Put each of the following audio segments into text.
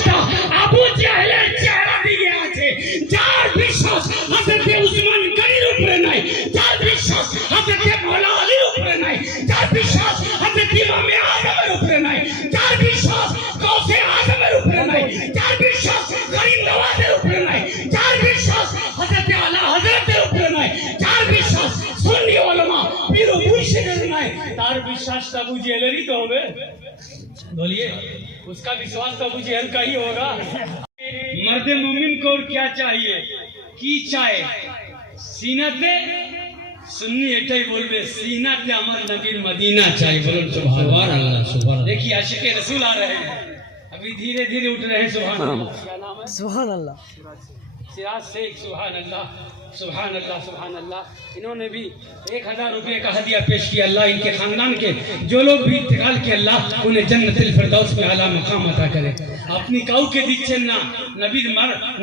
বিশ্বাসটা আবু জাহেলের চেহারা দিকে আছে, যার বিশ্বাস হযরতে উসমান গনির উপরে নাই, যার বিশ্বাস হযরতে মাওলা আলীর উপরে নাই, যার বিশ্বাস হযরতে ইমামে আযমের উপরে নাই, যার বিশ্বাস গাউসে আযমের উপরে নাই, যার বিশ্বাস করিম নওয়াজের উপরে নাই, যার বিশ্বাস হযরতে আলা হযরতের উপরে নাই, যার বিশ্বাস সুন্নি উলামা পীর ও মুর্শিদের নাই, তার বিশ্বাসটা আবু জাহেলের ही तो হবে। बोलिए उसका विश्वास तो अबू जहल का ही होगा। मर्द मोमिन को और क्या चाहिए की चाहे सीनाते सुन्नी এটাই বলবে सीनाते আমার নবীর মদিনা চাই। बोलो सुभान अल्लाह सुभान। देखिए आशिक रसूल आ रहे हैं, अभी धीरे धीरे उठ रहे हैं। सुभान अल्लाह सुभान अल्लाह। सिराज शेख सुभान अल्लाह सुभान अल्लाह सुभान अल्लाह। इन्होंने भी 1000 रुपए का हदिया पेश किया। अल्लाह इनके खानदान के जो लोग भी इंतकाल के अल्लाह उन्हें जन्नतुल फिरदौस में आला मकाम अता करे। अपनी কাউকে দিচ্ছেন না,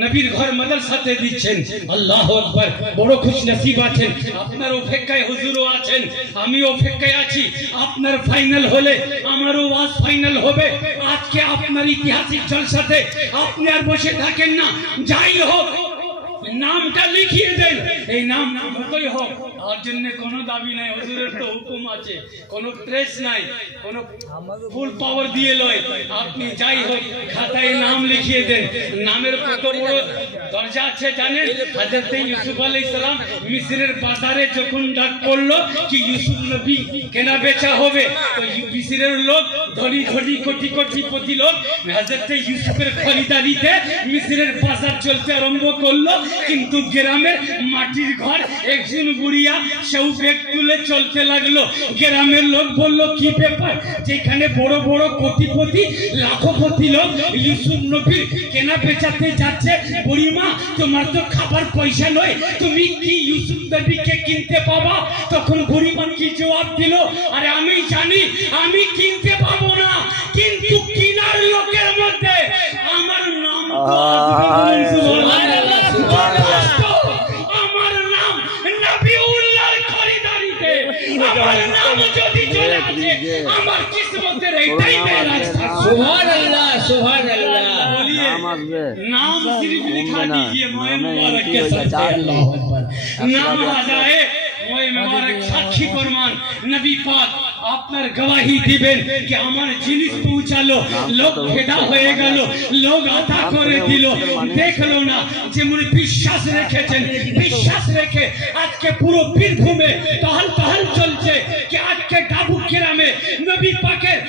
নবীর ঘর মাদ্রাসাতে দিচ্ছেন। আল্লাহু আকবার। বড় খুশ নসিব আছেন, আপনার অপেক্ষায় হুজুরও আছেন, আমি অপেক্ষায় আছি। আপনার ফাইনাল হলে আমারও ওয়াজ ফাইনাল হবে। আজকে আপনার ঐতিহাসিক জলসাতে আপনি আর বসে থাকেন না, যাই হোক নামটা লিখিয়ে দেন। এই নাম যতই হোক আর জন্য কোনো দাবি নাই, হুজুরের তো হুকুম আছে, কোনো প্রেস নাই, কোনো ফুল পাওয়ার দিয়ে লয়। আপনি যাই হোক খাতায় নাম লিখিয়ে দেন। নামের কত বড় দরজা আছে জানেন? হযরত ইউসুফ আলাইহিস সালাম মিশরের বাজারে যখন ডাক পড়লো কি ইউসুফ নবী কেনা বেচা হবে, তো মিশরের লোক ধনী ধনী কোটি কোটি প্রতি লোক হযরত ইউসুফের খরিদারিতে মিশরের বাজার চলতে আরম্ভ করলো। কিন্তু গ্রামের মাটির ঘর একজন বুড়িয়া সেও ব্যাগ তুলে চলতে লাগলো। গ্রামের লোক বলল কি ব্যাপার, যেখানে বড় বড় কোটিপতি লাখপতি লোক ইউসুফ নবীর কেনা বেচাতে যাচ্ছে, বুড়িমা তোমার তো খাবার পয়সা নয়, তুমি কি ইউসুফ নবীকে কিনতে পাবা? তখন বুড়িমা কি জবাব দিল, আরে আমি জানি আমি কিনতে পাবো না, কিন্তু কিনার লোকের মধ্যে আমার নাম আমার নাম নবীউল্লাহর খরিদারিতে আমার নাম যদি চলে আসে আমার কিসমতের এইটাই রাস্তা। সুবহানাল্লাহ সুবহানাল্লাহ। नाम सिर्फ लिखा दीजिए मोए मुबारक के साथ। अल्लाह अकबर। नाम आ जाए मोए मुबारक साक्षी प्रमाण नबी पाक আপনার গवाही দিবেন কি আমার জিনিস পৌঁছালো, লোক ফেদা হয়ে গেল, লোক আতা করে দিল, দেখলো না যেমন বিশ্বাস রেখেছেন, বিশ্বাস রেখে আজকে পুরো বীরভূমে টহল টহল চলছে কি আজকে ডাবু গ্রামে নবী পাকের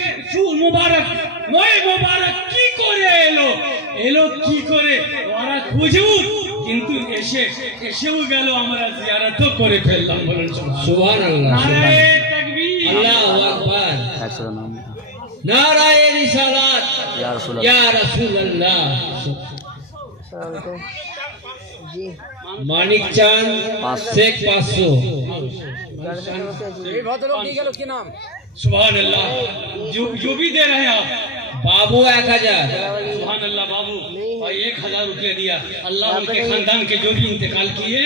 মুবারক মোয়ে মুবারক কি করে এলো কি করে ওরা খুঁজুক, কিন্তু এসেও গেল, আমরা জিয়ারত করে ফেললাম। বলুন সুবহানাল্লাহ। নারে তাকবীর, আল্লাহু আকবার, নারায়ে রিসালাত, ইয়া রাসূলুল্লাহ। जी मानिक चांद शेख 500। ये भद्रलोक की गलो की नाम सुभान अल्लाह। जो भी दे रहे हैं आप, बाबू 1000, सुभान अल्लाह बाबू, और 1000 रुपया दिया। अल्लाह उनके खानदान के जो भी इंतकाल किए